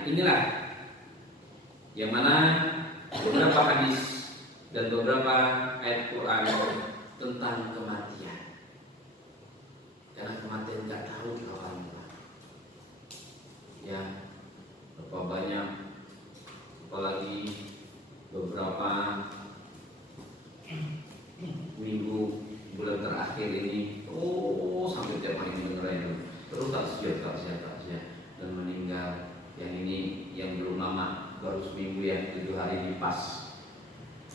Nah inilah yang mana beberapa hadis dan beberapa ayat Quran tentang kematian. Karena kematian nggak tahu kapan. Ya, berapa banyak, apalagi beberapa minggu bulan terakhir ini, sampai tiap hari dengerin terus takziah dan meninggal. Yang ini yang belum lama, baru seminggu ya, 7 hari di pas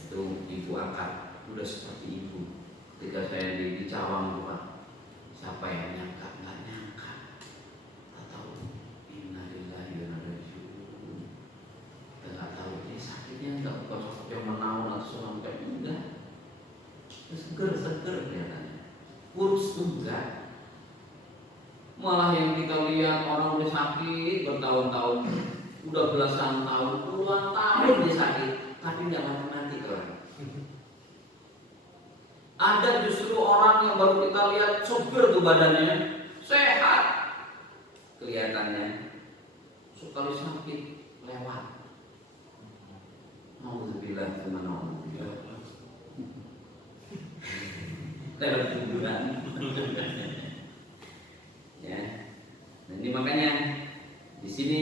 itu ibu angkat, udah seperti ibu. Ketika saya di Cawang tuh Pak, siapa yang nyangka? Nggak nyangka. Nggak tahu. Innalillahi wa inna ilaihi raji'un. Kita nggak tahu ini sakitnya nggak bukan sosok yang menawan atau sampai enggak. Seger kelihatannya. Kurus enggak. Malah yang kita lihat orang udah sakit bertahun-tahun, udah belasan tahun, puluhan tahun dia sakit, tapi nggak mati-mati kan. Ada justru orang yang baru kita lihat seger tuh badannya, sehat kelihatannya, sekali sakit lewat. Alhamdulillah teman-teman. Lewat kuburan. Ya. Nah, ini makanya di sini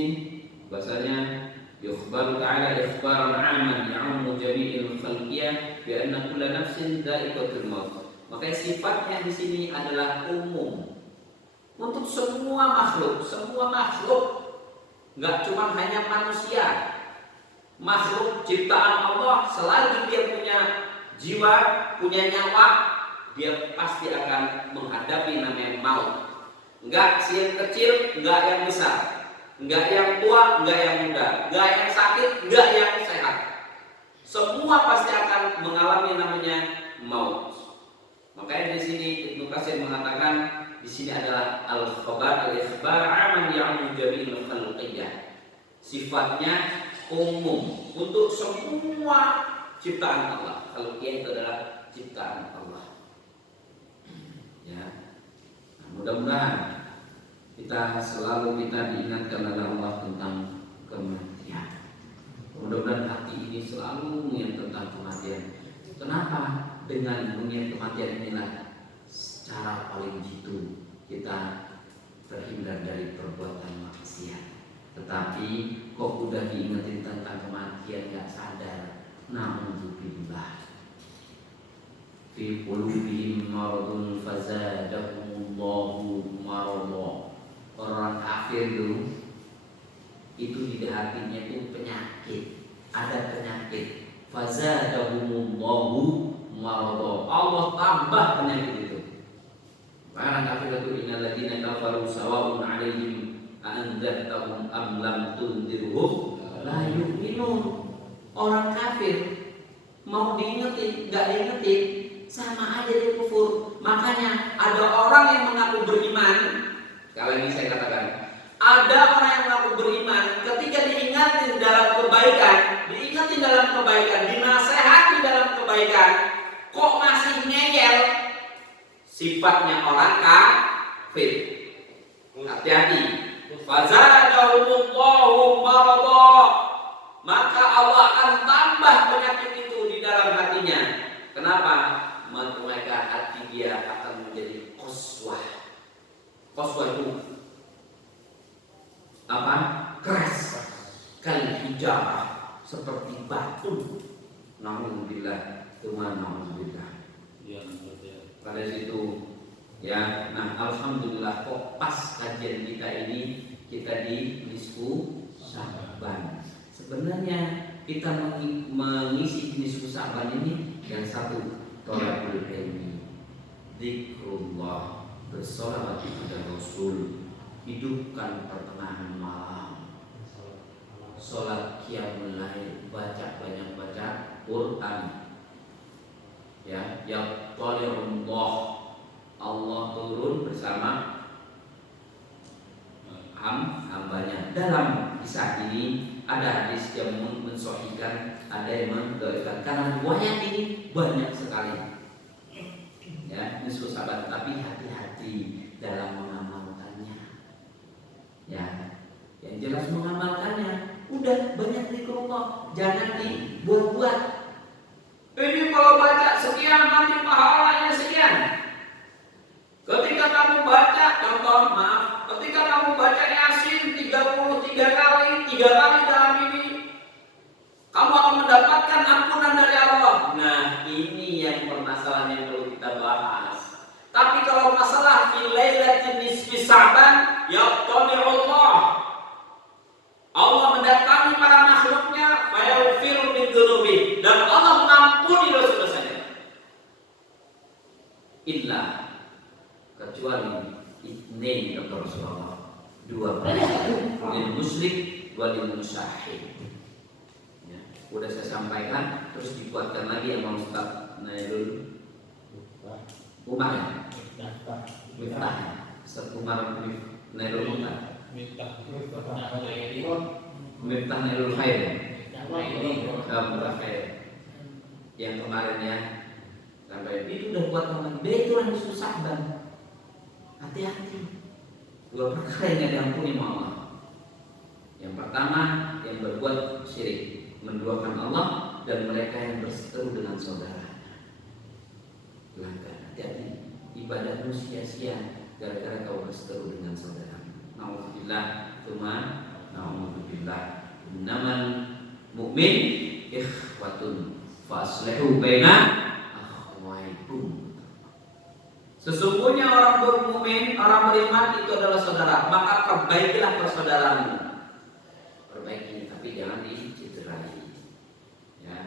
bahasanya yukhbaru ta'ala ikhbaran 'aman ya'ummu jami'il khalqiyah bi anna kulla nafsin dha'iqatul maut. Maka sifatnya di sini adalah umum untuk semua makhluk, enggak cuma hanya manusia. Makhluk ciptaan Allah selagi dia punya jiwa, punya nyawa, dia pasti akan menghadapi namanya maut. Enggak si yang kecil, enggak yang besar, enggak yang tua, enggak yang muda, enggak yang sakit, enggak yang sehat. Semua pasti akan mengalami namanya maut. Makanya di sini Ibnu Katsir mengatakan di sini adalah al-khabar al-ikhbar 'aman ya'mu jami'il khalqiyah. Sifatnya umum untuk semua ciptaan Allah. Khalqiyah itu adalah ciptaan Allah. Ya. Mudah-mudahan kita selalu diingatkan oleh Allah tentang kematian. Mudah-mudahan hati ini selalu mengingat tentang kematian. Kenapa? Dengan mengingat kematian inilah cara paling jitu kita terhindar dari perbuatan maksiat. Tetapi kok udah diingetin tentang kematian gak sadar, naudzubillah. Fi qulubihim maradun fazadahumullahu marada. Orang kafir itu di hatinya itu penyakit, ada penyakit. Fazadahumullahu marada. Allah tambah penyakit itu. Orang kafir itu innal ladzina kafaru sawa'un 'alaihim a'anzartahum am lam tunzirhum la yu'minun. Orang kafir mau diingetin, enggak diingetin, sama aja dia kufur. Makanya ada orang yang mengaku beriman. Kalau ini saya katakan, ada orang yang mengaku beriman, ketika diingatin dalam kebaikan, dinasehati dalam kebaikan, kok masih ngeyel, sifatnya orang kafir. Hati-hati. Fazadahumullahu marada. Maka Allah akan tambah penyakit itu di dalam hatinya. Kenapa? Maka hati dia akan menjadi qaswah. Qaswah itu apa? Keras. Kal hijarah, seperti batu. Nauzubillah, nauzubillah. Pada situ ya, nah alhamdulillah kok pas kajian kita ini kita di nisfu Sya'ban. Sebenarnya kita mengisi nisfu Sya'ban ini yang satu, thalabul ilmi, zikrullah, bersolawat kepada Rasul, hidupkan pertengahan malam, sholat qiyamul lail, banyak baca Quran. Ya, yang Allah turun bersama hambanya. Dalam kisah ini ada hadis yang mensahihkan, ada yang mendhaifkan. Karena riwayat ini banyak sekali. Ya, nisfu Sya'ban, tapi hati-hati dalam mengamalkannya. Ya, yang jelas mengamalkannya jangan dibuat-buat. Ini kalau baca sekian nanti pahalanya sekian. Ketika kamu baca, contoh maaf, ketika kamu baca Yasin 33 kali, 3 kali dalam ini, kamu akan mendapatkan ampunan dari Allah. Nah, ini yang permasalahan yang perlu kita bahas. Tapi kalau masalah fi lailatin nisfi Sa'ban, yaqtadi'u Allah mendatangi para makhluknya, fayaghfiru min dzunubi, dan Allah mengampuni dosa-dosanya. Illa, kecuali itsnain kata Rasulullah, 2 lil musyrik wa lil musyahhid. Ya, udah saya sampaikan, terus dikuatkan lagi yang Ustaz Nailul Umar ya? Miftah. Ustaz Umar Nailul Umar. Miftah Nailul Khair. Yang kemarin ya, sampai itu udah kuat banget. Betulan susah banget. Hati-hati. 2 perkara yang diampuni sama Allah. Yang pertama, yang berbuat syirik, menduakan Allah, dan mereka yang berseteru dengan saudaranya. Langkah, hati-hati. Ibadahmu sia-sia gara-gara kau berseteru dengan saudara. Nauzubillah, tsumma nauzubillah. Innamal mu'min ikhwatun fa aslihu baina akhawaykum. Sesungguhnya orang bermukmin, orang beriman itu adalah saudara, maka perbaikilah persaudaraanmu. Perbaiki, tapi jangan dicederai. Ya,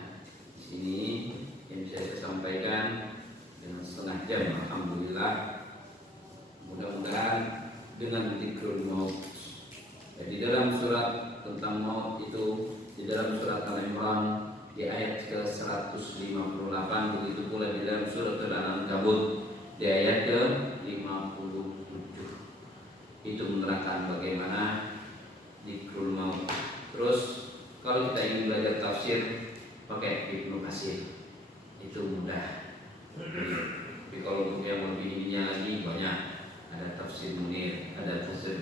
di sini yang bisa saya sampaikan dengan setengah jam, alhamdulillah. Mudah-mudahan dengan dzikrul maut. Di dalam surat tentang maut itu, di dalam surat Al-Imran di ayat ke-158, begitu pula di dalam surat Al-Ankabut di ayat ke-57. Itu menerangkan bagaimana dzikrul maut. Terus kalau kita ingin belajar tafsir pakai Ibnu Katsir, itu mudah. Tapi kalau untuk yang lebih ininya lagi banyak. Ada tafsir Munir, ada tafsir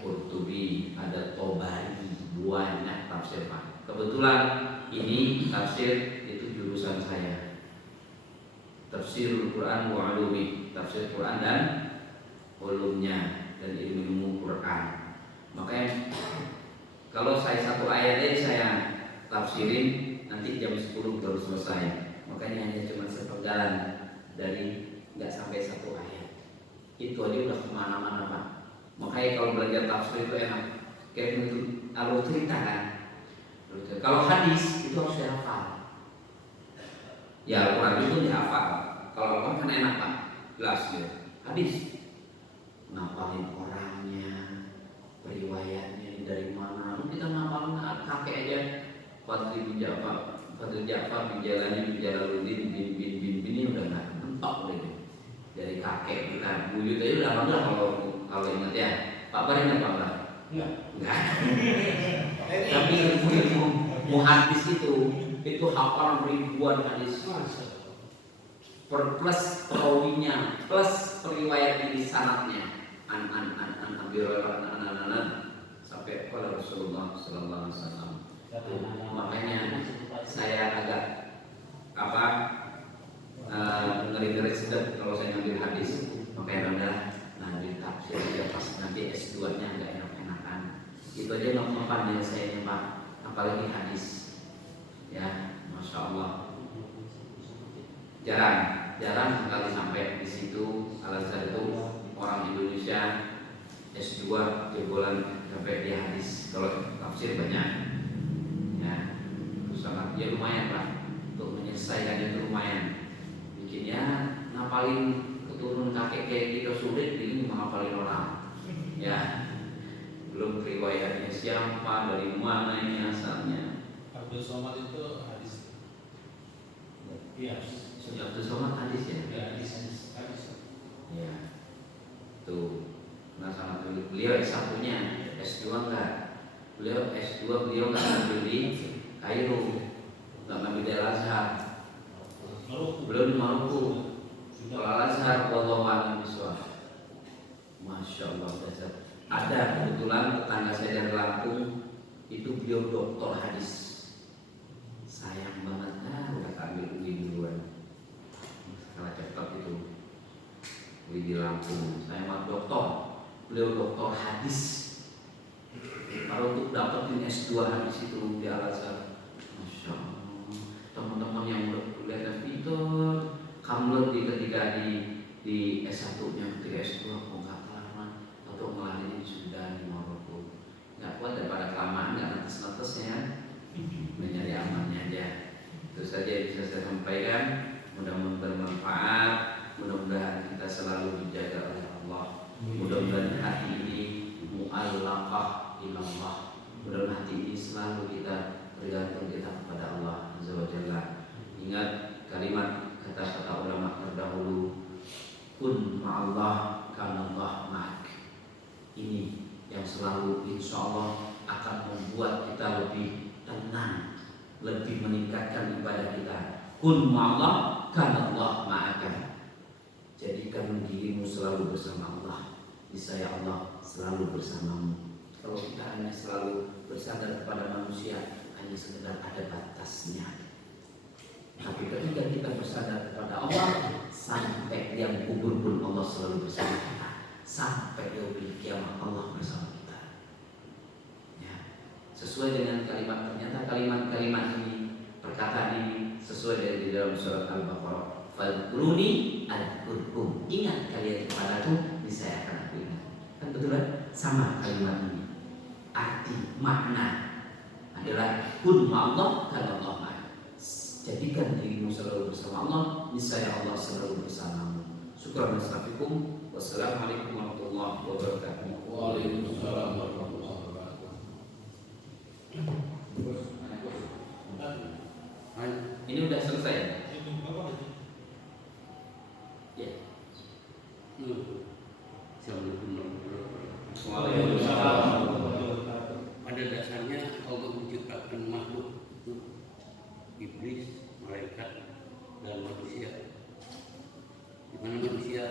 Qurtubi, ada Tobari, banyak tafsir Pak. Kebetulan ini tafsir itu jurusan saya. Tafsirul Quran wa ulumi, tafsir Quran dan ulumnya dan ilmu Quran. Makanya kalau saya satu ayat aja saya tafsirin, nanti jam 10 baru selesai. Makanya hanya cuma sepenggalan dari nggak sampai 1 ayat. Itu aja udah kemana-mana Pak. Makanya kalau belajar tafsir itu enak, kayak itu alur cerita kan. Kalau hadis itu harus dihafal. Ya Al-Quran itu dihafal. Kalau Al-Quran kan enak Pak, jelas ya. Hadis ngapalin orangnya, riwayatnya dari mana. Kita ngapalin kakek aja. Fadli bin Ja'far bin Jalaluddin bin ini udah nggak mentok gitu. Dari kakek kita, buyut aja udah bangga kalau ingat ya. Pak Bar ingat Pak Bar? Enggak. Tapi ilmu muhadis itu hafalan ribuan hadis. Plus perawinya, plus periwayat ini sanadnya. An sampai pada Rasulullah sallallahu alaihi wasallam. Makanya saya agak ngeri-ngeri sedap kalau saya ngambil hadis. Makanya rendah ngambil tafsir aja pas nanti S2 nya agak enak-enakan. Itu aja nggak saya Pak, apalagi hadis. Ya, Masya Allah. Jarang sekali sampai di situ. Al-Azhar itu orang Indonesia S2 jebolan sampai di hadis. Kalau tafsir banyak. Ya, itu sangat ya lumayan Pak. Untuk menyelesaikan itu lumayan. Bikinnya ngapalin keturunan kakek kayak kita sulit, ini ngapalin orang. Ya, belum riwayatnya siapa, dari mana ini asalnya. Abdul Somad itu hadis. Iya. Abdul Somad hadis ya. Ya, hadis. Ya, tuh. Nah sama beliau S1-nya, S2 enggak. Beliau S2 beliau nggak ngambil di Kairo, nggak ngambil di Al-Azhar. Beliau di Maluku. Kalau Al-Azhar, wallahu a'lam bishawab. Masya Allah, ada kebetulan tetangga saya dari Lampung itu beliau doktor hadis. sayang banget, udah ambil UI duluan. Setelah cepat itu UI di Lampung, saya mah dokter, beliau dokter hadis. Kalau untuk dapetin S2 hadis itu di Al-Azhar, Masya Allah, teman-teman yang udah kuliah dan pintar, kamu ketika di S1-nya, ketika S2 kok nggak kelar, atau ngelahirnya di Sudan, di Maroko, nggak kuat daripada kelamaan, nggak netes-netesnya, mencari amannya aja. Itu saja yang bisa saya sampaikan. Mudah-mudahan bermanfaat, mudah-mudahan kita selalu dijaga oleh Allah, mudah-mudahan hati ini mu'allaqah ilallah, mudah-mudahan hati ini selalu kita tergantung kita kepada Allah Azza wa Jalla. Ingat kalimat kata-kata ulama terdahulu, kun ma'allah kanallah ma'ak. Ini yang selalu insya Allah akan membuat kita lebih tenang, lebih meningkatkan ibadah kita. Kun ma'allah kanallah ma'aka. Jadikan dirimu selalu bersama Allah, niscaya Allah selalu bersamamu. Kalau kita hanya selalu bersandar kepada manusia, hanya sekedar ada batasnya. Tapi ketika kita bersandar kepada Allah, sampai yang kubur pun Allah selalu bersama kita. Sampai yaumil kiamat Allah bersama kita. Ya. Sesuai dengan kalimat, ternyata kalimat-kalimat ini, perkataan ini sesuai dengan di dalam surat Al-Baqarah. Fadkuruni adkurkum. Ingat kalian kepadaku, niscaya akan aku ingat. Kan betul kan? Sama kalimat ini. Arti makna adalah kun ma'allah kana Allah ma'ak. Jadikan dirimu selalu bersama Allah, niscaya Allah selalu bersamamu. Syukran astaghfirukum. Wassalamualaikum warahmatullahi wabarakatuh. Waalaikumsalam warahmatullahi wabarakatuh. Ini udah selesai ya? Ya. Waalaikumsalam. Pada dasarnya Allah menciptakan makhluk itu iblis, malaikat, dan manusia. Di mana manusia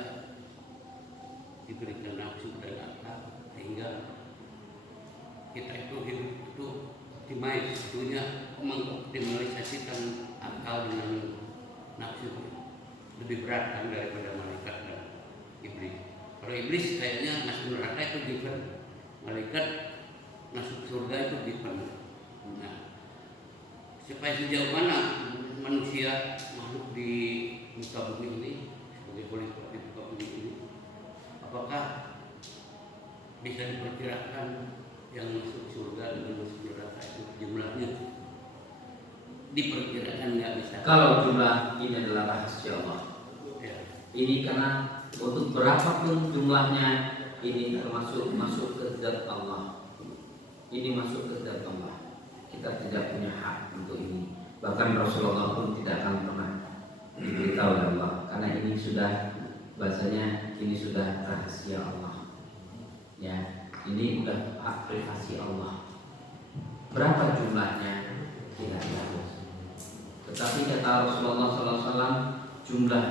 diberikan nafsu dan akal sehingga kita itu hidup itu optimais, sebetulnya mengoptimalisasikan akal dengan nafsu lebih berat kan daripada malaikat dan iblis. Kalau iblis kayaknya masuk neraka itu given, malaikat masuk surga itu given. Nah, supaya sejauh mana manusia makhluk di muka bumi ini sebagai khalifah di muka bumi ini, apakah bisa diperkirakan yang masuk surga dengan masuk neraka itu jumlahnya? Diperkirakan nggak bisa. Kalau jumlah ini adalah rahasia Allah. Ya. Ini karena untuk berapapun jumlahnya, ini termasuk masuk ke zat Allah. Ini masuk ke zat Allah. Kita tidak punya hak untuk ini. Bahkan Rasulullah pun tidak akan pernah diberitahu oleh Allah, karena ini sudah bahasanya ini sudah rahasia Allah. Ya, ini sudah hak privasi Allah. Berapa jumlahnya tidak tahu. Tetapi kata Rasulullah SAW, jumlah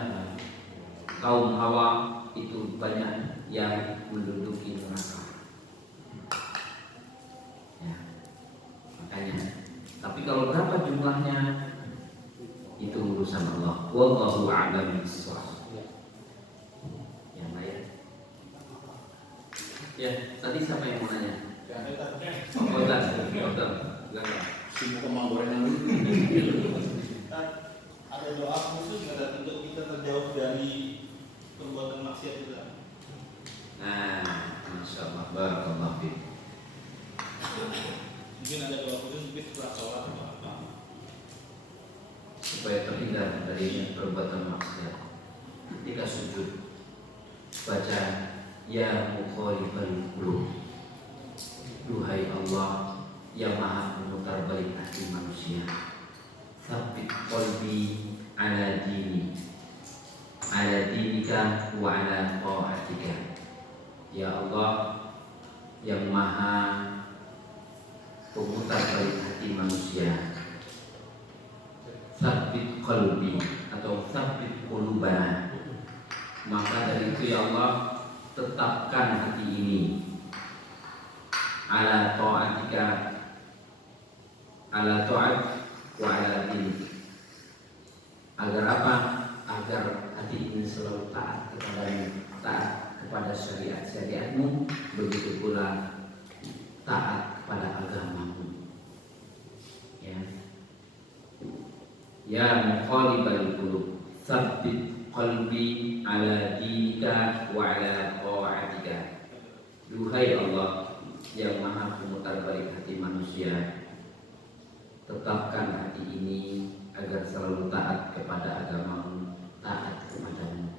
kaum Hawa itu banyak yang menduduki neraka. Ya, makanya. Tapi kalau berapa jumlahnya itu urusan Allah. Wallahu a'lam bishawab. Ya, baik. Ya, tadi siapa yang mau nanya? Betul. Sibuk kemang gorengan dulu. Ada doa khusus nggak untuk kita terjauh dari perbuatan maksiat itu? Nah, Masya Allah, barakallahu fiik. Mungkin ada doa khusus mungkin setelah sholat atau apa? Supaya terhindar dari perbuatan maksiat. Ketika sujud, baca ya mukhalifal qulub. Duhai Allah yang maha memutar balik hati manusia, tsabbit qalbi ala dinika wa ala ta'atika. Ya Allah yang maha pemutar balik hati manusia, tsabbit qalbi atau tsabbit qulubana. Maka dari itu ya Allah, tetapkan hati ini ala ta'atika, ala ta'at wa ala syariat-syariatmu, begitu pula taat kepada agamamu. Ya muqallibal qulub, tsabbit qalbi ala dinika wa ala ta'atika. Duhai Allah yang maha pemutar balik hati manusia, tetapkan hati ini agar selalu taat kepada agamamu, taat kepadamu.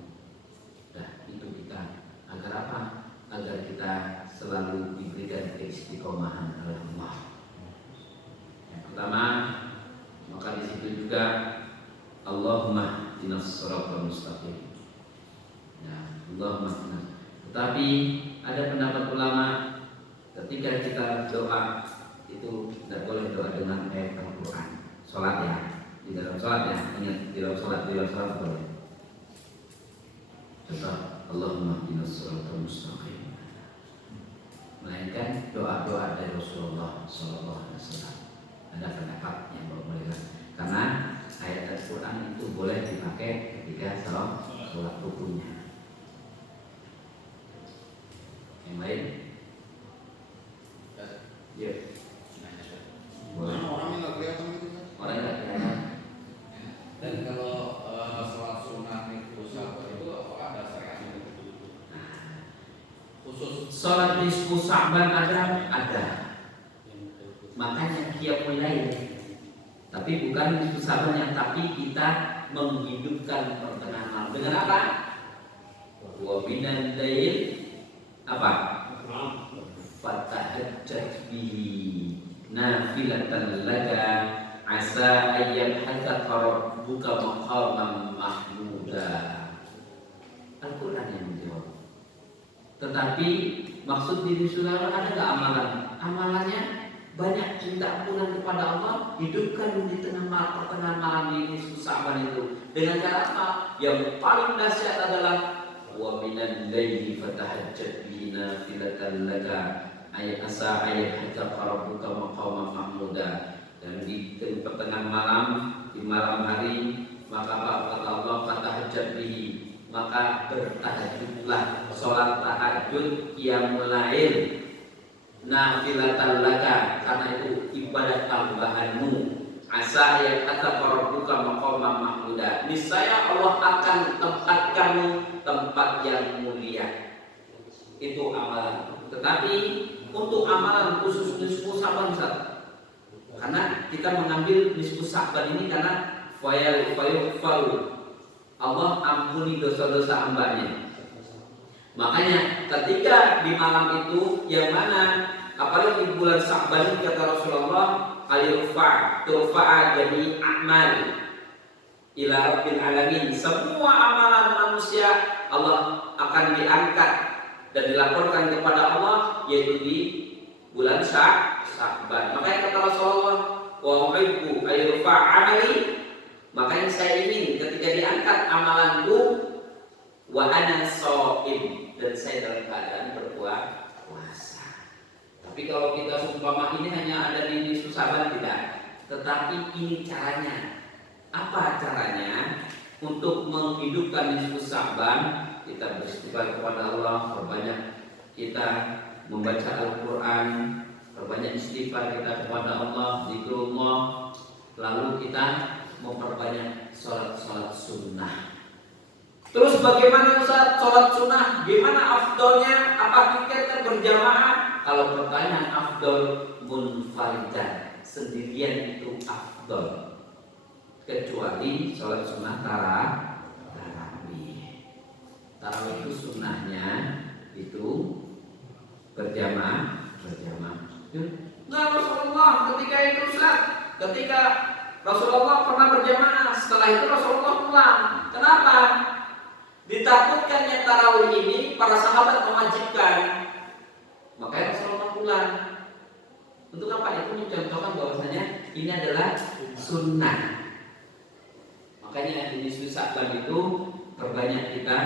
Nah, itu kita. Agar apa? Agar kita selalu diberikan keistiqomahan oleh Allah. Yang pertama, maka di situ juga Allahumma ihdinas shiratal mustaqim. Ya, Allahumma ihdinas. Tetapi ada pendapat ulama ketika kita doa itu tidak boleh doa dengan ayat Al-Quran. Sholat ya, di dalam sholat ya, ingat di dalam sholat boleh. Contoh, Allahumma ihdinas shiratal mustaqim. Melainkan doa-doa dari Rasulullah SAW. Ada pendapat yang boleh, karena ayat Al-Quran itu boleh dipakai ketika sholat rukunya. Yang lain? Ya. Boleh. Orangnya nggak kelihatan gitu kan? Orang nggak kelihatan. Dan kalau sholat sunnah itu sabar itu apa ada syariatnya? Khusus Sholat nisfu Sya'ban ada. Makanya qiyamul lail. Tapi bukan nisfu Sya'ban yang, tapi kita menghidupkan pertengahan malam dengan apa? Wa minal lail apa? Fatahajjat bihi nafilatan laka asa ayyam hatta rabbuka maqaman mahmuda. Al-Quran yang menjawab. Tetapi maksud diri saudara ada nggak amalan? Amalannya banyak cinta ampunan kepada Allah, hidupkan di tengah pertengahan malam ini Sya'ban itu dengan cara apa? Yang paling dahsyat adalah wa minal laili fatahajjat bihi nafilatan laka ayat asa ayat hatta rabbuka maqaman mahmuda. Dan di pertengahan malam, di malam hari, maka kata Allah fatahajjat bihi, maka bertahajudlah, sholat tahajud qiyamul lail nafilatan laka, karena itu ibadah tambahanmu. Asa ayat hatta rabbuka maqaman mahmuda, niscaya Allah akan tempatkanmu tempat yang mulia. Itu amalan. Tetapi untuk amalan khusus nisfu Sya'ban, karena kita mengambil nisfu Sya'ban ini karena fayughfaru, Allah ampuni dosa-dosa hambanya. Makanya ketika di malam itu yang mana, apalagi di bulan Sya'ban, kata Rasulullah, turfa'a jadi amal ila rabbil alamin, semua amalan manusia Allah akan diangkat dan dilaporkan kepada Allah, yaitu di bulan Sya'ban. Makanya kata Rasulullah, wa uhibbu ayyurfa'a amali, makanya saya ingin ketika diangkat amalanku wa ana shaim, dan saya dalam keadaan berpuasa. Tapi kalau kita seumpama ini hanya ada di nisfu Sya'ban, tidak. Tetapi ini caranya. Apa caranya untuk menghidupkan nisfu Sya'ban? Kita beristighfar kepada Allah, perbanyak kita membaca Al-Quran, perbanyak istighfar kita kepada Allah, zikrullah, lalu kita memperbanyak sholat sunnah. Terus bagaimana Ustaz sholat sunnah? Gimana afdolnya? Apa kita berjamaah? Kalau pertanyaan afdol, munfaridan, sendirian itu afdol. Kecuali sholat sunnah tarawih. Tarawih itu sunnahnya itu berjamaah. Nah, Rasulullah ketika itu Ustaz, ketika Rasulullah pernah berjamaah, setelah itu Rasulullah pulang. Kenapa? Ditakutkannya tarawih ini para sahabat mewajibkan, makanya Rasulullah pulang. Untuk apa? Itu mencontohkan bahwasanya ini adalah sunnah. Makanya di nisfu Sya'ban itu perbanyak kita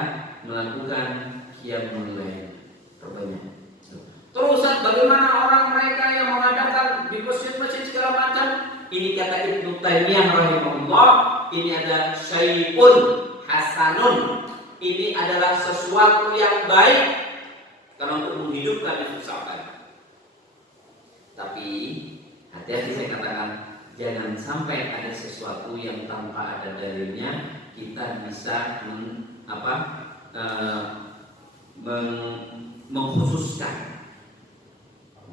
melakukan qiyamul lail, perbanyak. Terus bagaimana orang mereka yang mengadakan di masjid-masjid segala macam? Ini kata Ibnu Taimiyah rahimahullah, ini ada syai'un hasanun. Ini adalah sesuatu yang baik untuk menghidupkan itu sabar. Tapi hati-hati saya katakan, jangan sampai ada sesuatu yang tanpa ada dalilnya kita bisa mengkhususkan.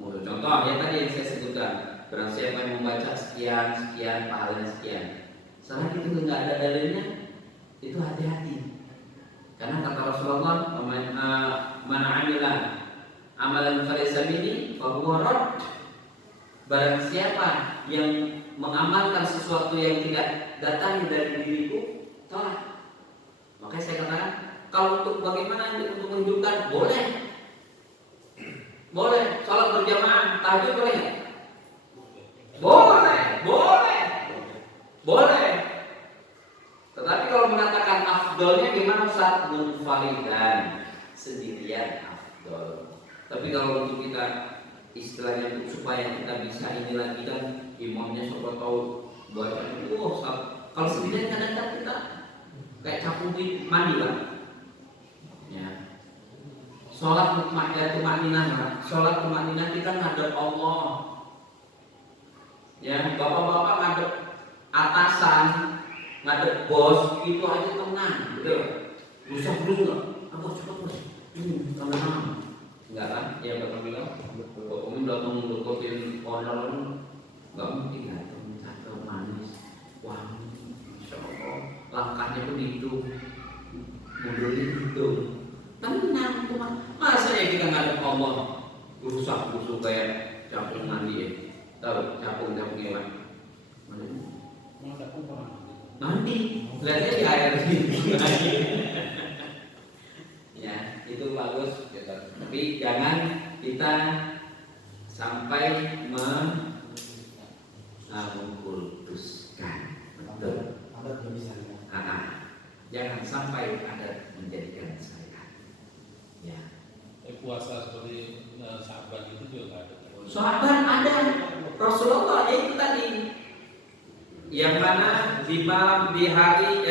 Contoh yang tadi yang saya sebutkan, barang siapa yang membaca sekian pahalanya sekian, selagi itu nggak ada dalilnya, itu hati-hati. Karena kata Rasulullah, "Man amila amalan falaysa minni fa huwa radd." Barang siapa yang mengamalkan sesuatu yang tidak datang dari diriku, tolak. Makanya saya katakan, kalau untuk bagaimana untuk menghidupkan, boleh. Boleh. Salat berjamaah, tahajud boleh nggak? Boleh. Tetapi kalau mengatakan afdolnya gimana Ustaz? Munfaridan, sendirian afdol. Tapi kalau untuk kita istilahnya supaya kita bisa ini lagi kan imamnya siapa tahu buat kalau sendirian kadang-kadang kita kayak capung di mandi lah. Ya. Sholat tumakninah, sholat tumakninah kita ngadep Allah. Ya, bapak-bapak ngadep atasan, ngadep bos, itu aja tenang, betul. Rusak dulu nggak? Apa cepat bos? Tenang. Enggak kan? Ya bapak bilang. Kok kamu datang mendeketin owner, nggak mungkin datang cakep manis, wangi, insya Allah. Langkahnya begitu, mundurnya gitu. Tenang teman. Masa ya kita ngadep Allah rusak kayak capung mandi ya? Tahu capung gimana? Mandi, lihatnya di air ya, itu bagus. Tapi jangan kita sampai mengkultuskan. Betul. Jangan sampai ada menjadikan syariat. Ya. Puasa seperti sahabat itu juga nggak ada. Sahabat ada, Rasulullah itu tadi yang mana di malam di hari